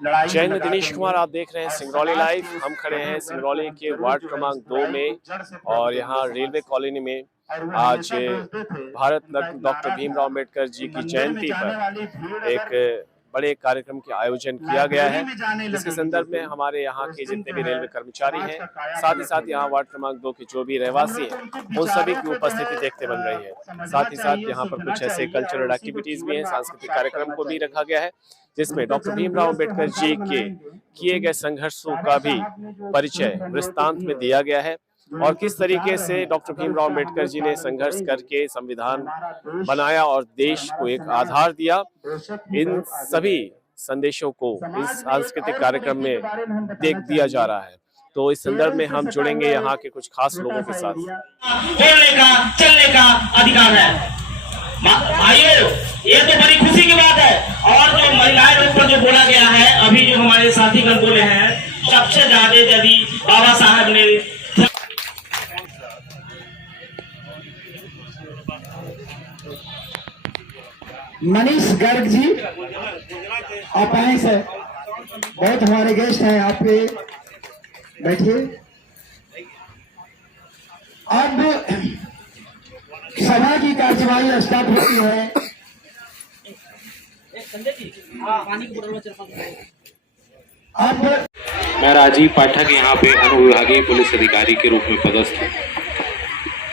जय हिंद। दिनेश कुमार आप देख रहे हैं सिंगरौली लाइव। हम खड़े हैं सिंगरौली के वार्ड क्रमांक 2 में और यहाँ रेलवे कॉलोनी में आज भारत रत्न डॉक्टर भीमराव अंबेडकर जी की जयंती पर एक बड़े कार्यक्रम के आयोजन किया गया है, जिसके संदर्भ में हमारे यहाँ के जितने भी रेलवे कर्मचारी हैं, साथ ही साथ यहाँ वार्ड क्रमांक 2 के जो भी रहवासी हैं, उन सभी की उपस्थिति देखते बन रही है। साथ ही साथ यहाँ पर कुछ ऐसे कल्चरल एक्टिविटीज भी हैं, सांस्कृतिक कार्यक्रम को भी रखा गया है, जिसमें डॉक्टर भीमराव अंबेडकर जी के किए गए संघर्षों का भी परिचय वृत्तांत में दिया गया है और किस तरीके से डॉक्टर भीमराव अंबेडकर जी ने संघर्ष करके संविधान बनाया और देश को एक आधार दिया। इन सभी संदेशों को इस सांस्कृतिक कार्यक्रम में देख दिया जा रहा है। तो इस संदर्भ में हम जुड़ेंगे यहाँ के कुछ खास लोगों के साथ। बोलने का चलने का अधिकार है। आइए, ये तो बड़ी खुशी की बात है। और जो महिलाएं लोग पर जो बोला गया है, अभी जो हमारे साथीगण बोले हैं, सबसे ज्यादा यदि बाबा साहब ने मनीष गर्ग जी आप आए सर, बहुत हमारे गेस्ट हैं, आपके बैठिए। अब सभा की कार्यवाही स्टार्ट होती है। अब मैं राजीव पाठक यहाँ पे अनुविभागीय पुलिस अधिकारी के रूप में पदस्थ हूँ।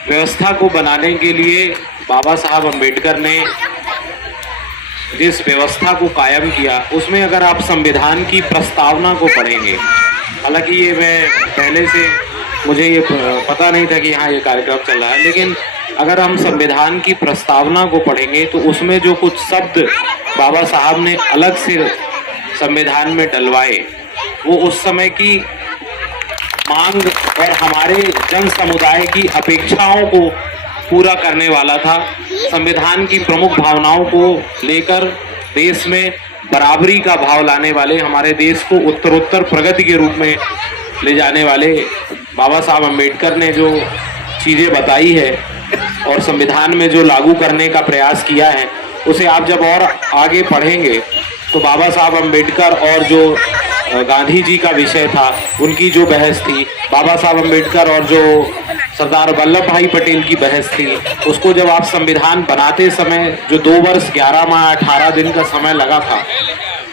व्यवस्था को बनाने के लिए बाबा साहब अम्बेडकर ने जिस व्यवस्था को कायम किया, उसमें अगर आप संविधान की प्रस्तावना को पढ़ेंगे, हालांकि ये मैं पहले से मुझे ये पता नहीं था कि यहाँ ये कार्यक्रम चल रहा है, लेकिन अगर हम संविधान की प्रस्तावना को पढ़ेंगे तो उसमें जो कुछ शब्द बाबा साहब ने अलग से संविधान में डलवाए, वो उस समय की मांग और हमारे जन समुदाय की अपेक्षाओं को पूरा करने वाला था। संविधान की प्रमुख भावनाओं को लेकर देश में बराबरी का भाव लाने वाले, हमारे देश को उत्तरोत्तर प्रगति के रूप में ले जाने वाले बाबा साहब अम्बेडकर ने जो चीज़ें बताई है और संविधान में जो लागू करने का प्रयास किया है, उसे आप जब और आगे पढ़ेंगे तो बाबा साहब अम्बेडकर और जो गांधी जी का विषय था, उनकी जो बहस थी, बाबा साहब अम्बेडकर और जो सरदार वल्लभ भाई पटेल की बहस थी, उसको जब आप संविधान बनाते समय जो 2 वर्ष 11 माह 18 दिन का समय लगा था,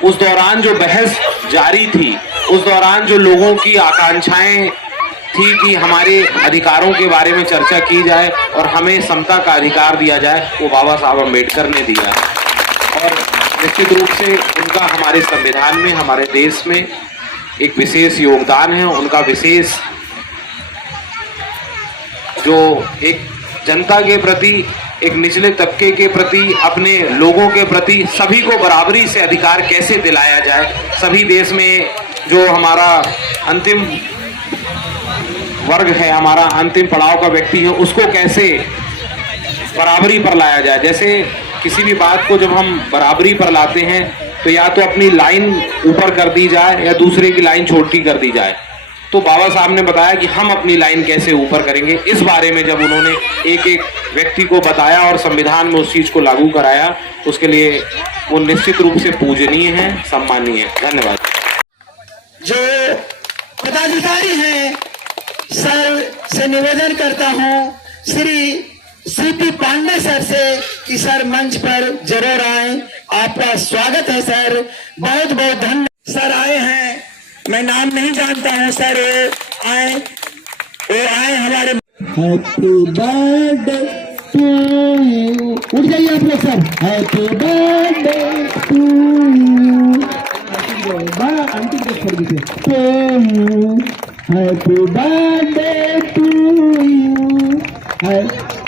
उस दौरान जो बहस जारी थी, उस दौरान जो लोगों की आकांक्षाएं थी कि हमारे अधिकारों के बारे में चर्चा की जाए और हमें समता का अधिकार दिया जाए, वो बाबा साहब अम्बेडकर ने दिया है। और निश्चित रूप से उनका हमारे संविधान में, हमारे देश में एक विशेष योगदान है। उनका विशेष जो एक जनता के प्रति, एक निचले तबके के प्रति, अपने लोगों के प्रति सभी को बराबरी से अधिकार कैसे दिलाया जाए, सभी देश में जो हमारा अंतिम वर्ग है, हमारा अंतिम पड़ाव का व्यक्ति है, उसको कैसे बराबरी पर लाया जाए। जैसे किसी भी बात को जब हम बराबरी पर लाते हैं तो या तो अपनी लाइन ऊपर कर दी जाए या दूसरे की लाइन छोटी कर दी जाए। तो बाबा साहब ने बताया कि हम अपनी लाइन कैसे ऊपर करेंगे, इस बारे में जब उन्होंने एक एक व्यक्ति को बताया और संविधान में उस चीज को लागू कराया, उसके लिए वो निश्चित रूप से पूजनीय है, सम्मानीय है। धन्यवाद। जो पदाधिकारी हैं, सर से निवेदन करता हूं श्री सीपी पांडे सर से कि सर मंच पर जरूर आए। आपका स्वागत है सर, बहुत बहुत धन्यवाद। सर आए हैं, मैं नाम नहीं जानता हूं, सर आए हमारे। हैप्पी बर्थडे टू यू, उठ जाइए आप लोग sir. Happy birthday to you, aunty को छोड़ दीजिए, to you, happy birthday to you.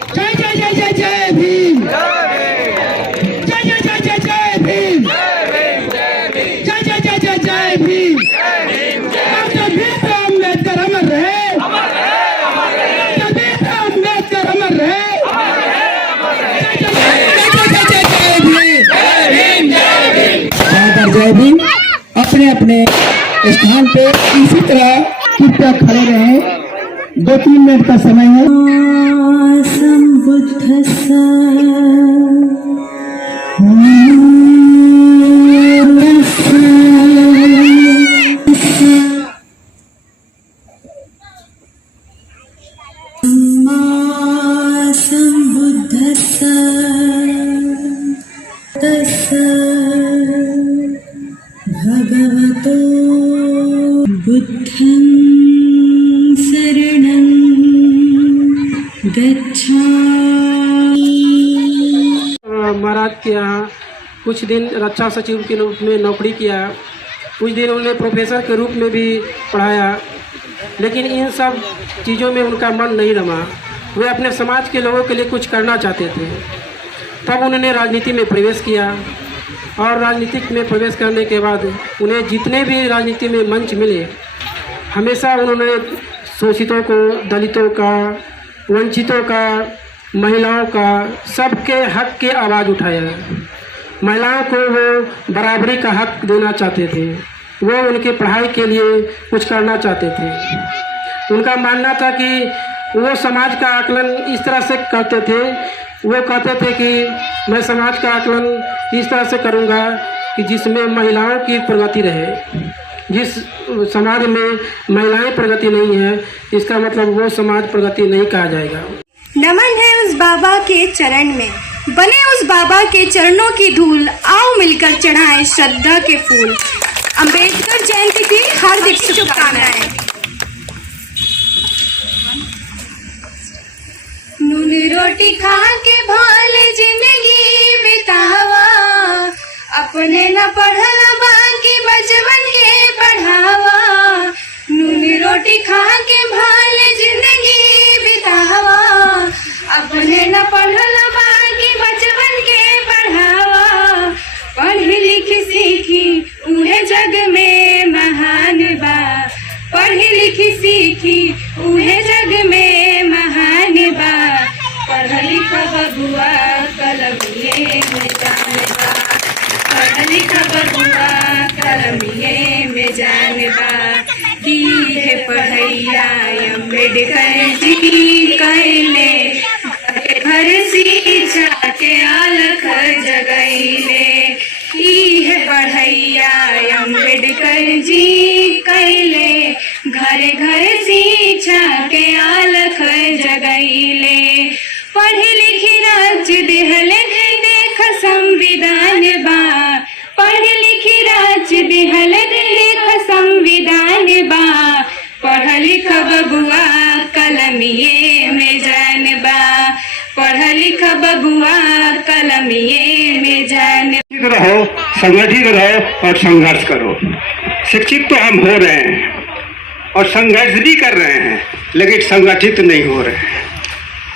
जय जय जय जय जय भीम, जय जय जय जय जय भीम, जय जय जय जय जय भीम। डॉक्टर भीमराव अम्बेडकर अमर रहे, डॉक्टर भीमराव अम्बेडकर अमर रहे। जय जय जय भीम, जय भीम। अपने अपने स्थान पे इसी तरह कृपया खड़े रहें। 2-3 मिनट का समय है। बुद्धं शरणं गच्छामि। महाराज के यहाँ कुछ दिन रक्षा सचिव के रूप में नौकरी किया, कुछ दिन उन्होंने प्रोफेसर के रूप में भी पढ़ाया, लेकिन इन सब चीज़ों में उनका मन नहीं रमा। वे अपने समाज के लोगों के लिए कुछ करना चाहते थे। तब उन्होंने राजनीति में प्रवेश किया और राजनीति में प्रवेश करने के बाद उन्हें जितने भी राजनीति में मंच मिले, हमेशा उन्होंने शोषितों को, दलितों का, वंचितों का, महिलाओं का, सबके हक की आवाज़ उठाया। महिलाओं को वो बराबरी का हक देना चाहते थे, वो उनकी पढ़ाई के लिए कुछ करना चाहते थे। उनका मानना था कि वो समाज का आकलन इस तरह से करते थे, वो कहते थे कि मैं समाज का आकलन इस तरह से करूँगा कि जिसमें महिलाओं की प्रगति रहे। जिस समाज में महिलाएं प्रगति नहीं है, इसका मतलब वो समाज प्रगति नहीं कहा जाएगा। नमन है उस बाबा के चरण में, बने उस बाबा के चरणों की धूल, आओ मिलकर चढ़ाएं श्रद्धा के फूल। अंबेडकर जयंती की हार्दिक शुभकामनाएं। नून रोटी खा के भाले जिंदगी बितावा, अपने न पढ़ल बाकी बचपन के पढ़ावा। नून रोटी खा के भाले जिंदगी बितावा, अपने न पढ़ल बाकी बचपन के पढ़ावा। पढ़ लिख सीखी उहे जग में महान बा, पढ़ लिख सीखी उहे जग में महान बा। पढ़ लिख बबुआ कलमिए में जान बा, पढ़ लिख बबुआ कलमिए में जान बा। की है पढ़ैया अम्बेडकर जी कैले, घर शिक्षा के अलख जगैले। ई है पढ़ैया अम्बेडकर जी कैले, घर घर शिक्षा के अलख जगैले। पढ़ लिखी राज देहल देख संविधान बा, पढ़ लिखी राज देहल देख संविधान बा। पढ़ लिख बबुआ कलमिए में जान बा, पढ़ लिख बबुआ कलमिए में जान। रहो, संगठित रहो और संघर्ष करो। शिक्षित तो हम हो रहे हैं और संघर्ष भी कर रहे हैं, लेकिन संगठित नहीं हो रहे हैं।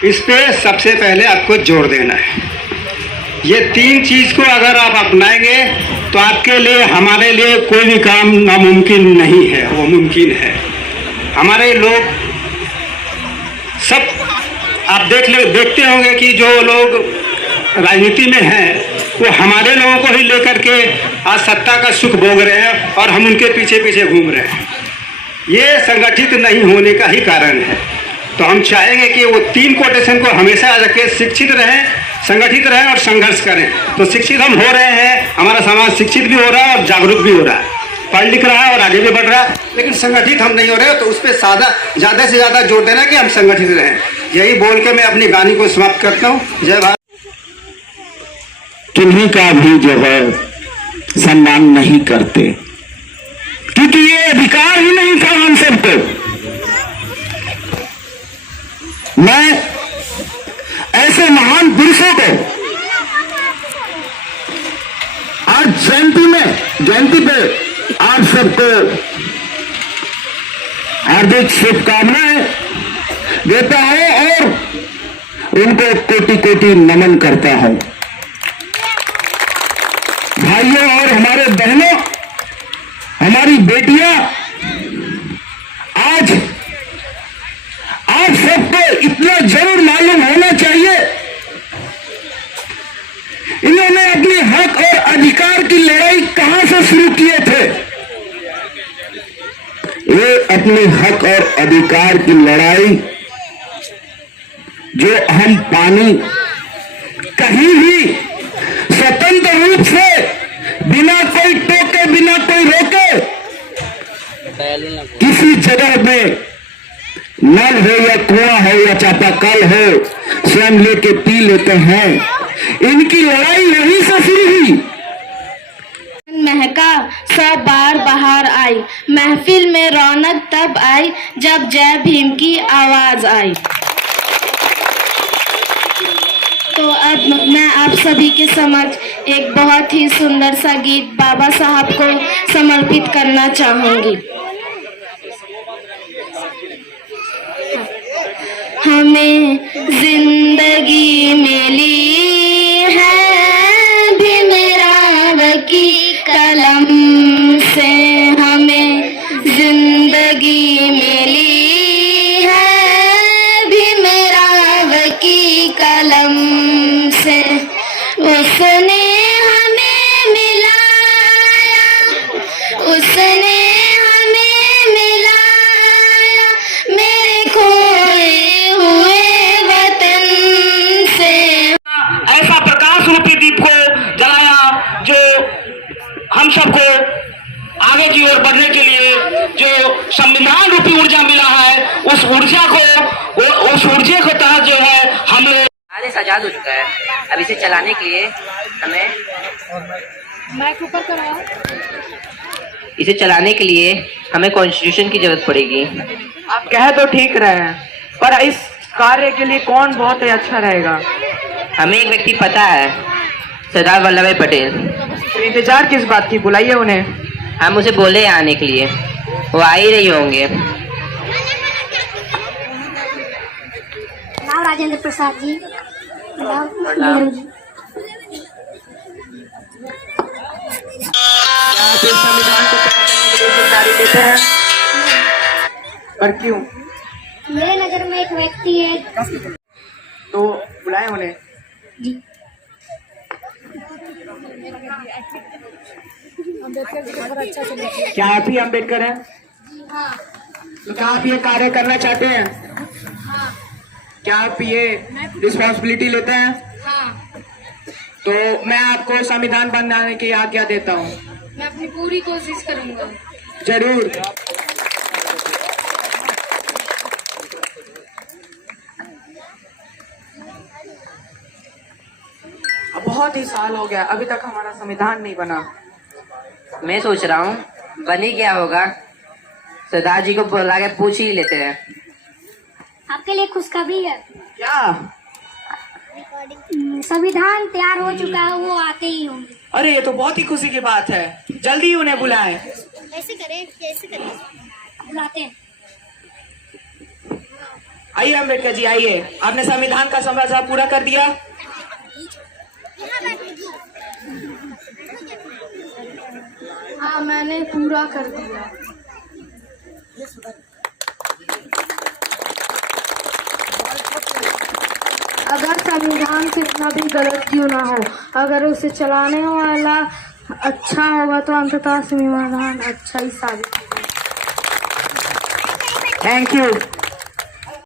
इस पे सबसे पहले आपको जोर देना है। ये तीन चीज़ को अगर आप अपनाएंगे तो आपके लिए, हमारे लिए कोई भी काम नामुमकिन नहीं है, वो मुमकिन है। हमारे लोग सब आप देखते होंगे कि जो लोग राजनीति में हैं वो हमारे लोगों को ही लेकर के आज सत्ता का सुख भोग रहे हैं और हम उनके पीछे पीछे घूम रहे हैं। ये संगठित नहीं होने का ही कारण है। तो हम चाहेंगे कि वो तीन कोटेशन को हमेशा रखें, शिक्षित रहें, संगठित रहें और संघर्ष करें। तो शिक्षित हम हो रहे हैं, हमारा समाज शिक्षित भी हो रहा है और जागरूक भी हो रहा है, पढ़ लिख रहा है और आगे भी बढ़ रहा है, लेकिन संगठित हम नहीं हो रहे। तो उस पर ज़्यादा से ज़्यादा जोर देना कि हम संगठित रहें। यही बोल के मैं अपनी वाणी को समाप्त करता हूँ। जय भारत। किन्हीं का भी जो है सम्मान नहीं करते, क्योंकि ये अधिकार ही नहीं था हम सबको। मैं ऐसे महान पुरुषों को आज जयंती पे आप सबको हार्दिक शुभकामनाएं देता हूं और उनको कोटि कोटि नमन करता हूं। भाइयों और हमारे बहनों, हमारी बेटियां, आज आप सबको इतना जरूर मालूम होना चाहिए, इन्होंने अपने हक और अधिकार की लड़ाई कहां से शुरू किए थे। ये अपने हक और अधिकार की लड़ाई जो हम पानी कहीं भी स्वतंत्र रूप से बिना कोई टोके, बिना कोई रोके, किसी जगह में नल हो या कुआं हो या चापाकल हो, स्वयं लेके पी लेते हैं। इनकी लड़ाई यहीं से शुरू हुई। महका 100 बार बाहर आई, महफिल में रौनक तब आई जब जय भीम की आवाज आई। तो अब मैं आप सभी के समक्ष एक बहुत ही सुंदर सा गीत बाबा साहब को समर्पित करना चाहूंगी। हमें जिंदगी मिली है भीमराव की कलम से, हमें जिंदगी मिली है भीमराव की कलम से। उसने हमें मिलाया, उसने हमें मिलाया मेरे खोए हुए वतन से। ऐसा प्रकाश रूपी दीप को जलाया जो हम सबको आगे की ओर बढ़ने के लिए जो संविधान रूपी ऊर्जा मिला है, उस ऊर्जा को तहत जो है हम लोग आदेश आजाद हो चुका है। अब इसे चलाने के लिए हमें कॉन्स्टिट्यूशन की जरूरत पड़ेगी। आप कह तो ठीक रहे हैं, पर इस कार्य के लिए कौन बहुत ही अच्छा रहेगा? हमें एक व्यक्ति पता है, सरदार वल्लभ भाई पटेल। तो इंतजार किस बात की, बुलाइए उन्हें। हम उसे बोले आने के लिए, वो आ ही रही होंगे। नाम राजेंद्र प्रसाद जी। नेहरू जी। संविधान को तैयार करने के लिए जिम्मेदारी लेते हैं, पर क्यों? मेरे नजर में एक व्यक्ति है। तो बुलाए उन्हें। जी। क्या आप ही अम्बेडकर हैं? हाँ। तो क्या आप ये कार्य करना चाहते हैं? हाँ। क्या आप ये रिस्पॉन्सिबिलिटी लेते हैं? हाँ। तो मैं आपको संविधान बनाने की आज्ञा देता हूँ। मैं अपनी पूरी कोशिश करूंगा। जरूर। अब बहुत ही साल हो गया, अभी तक हमारा संविधान नहीं बना। मैं सोच रहा हूँ बनी क्या होगा, सरदार जी को बुला के पूछ ही लेते हैं। आपके लिए खुशखबरी है। क्या? संविधान तैयार हो चुका है, वो आते ही होंगे। अरे ये तो बहुत ही खुशी की बात है, जल्दी उन्हें बुलाएं। कैसे करें? बुलाते हैं। आइए अम्बेडकर जी, आइए। आपने संविधान का समझा पूरा कर दिया? हाँ, मैंने पूरा कर दिया। अगर संविधान कितना भी गलत क्यों ना हो, अगर उसे चलाने वाला अच्छा होगा तो अंततः संविधान अच्छा ही साबित होगा। Thank you.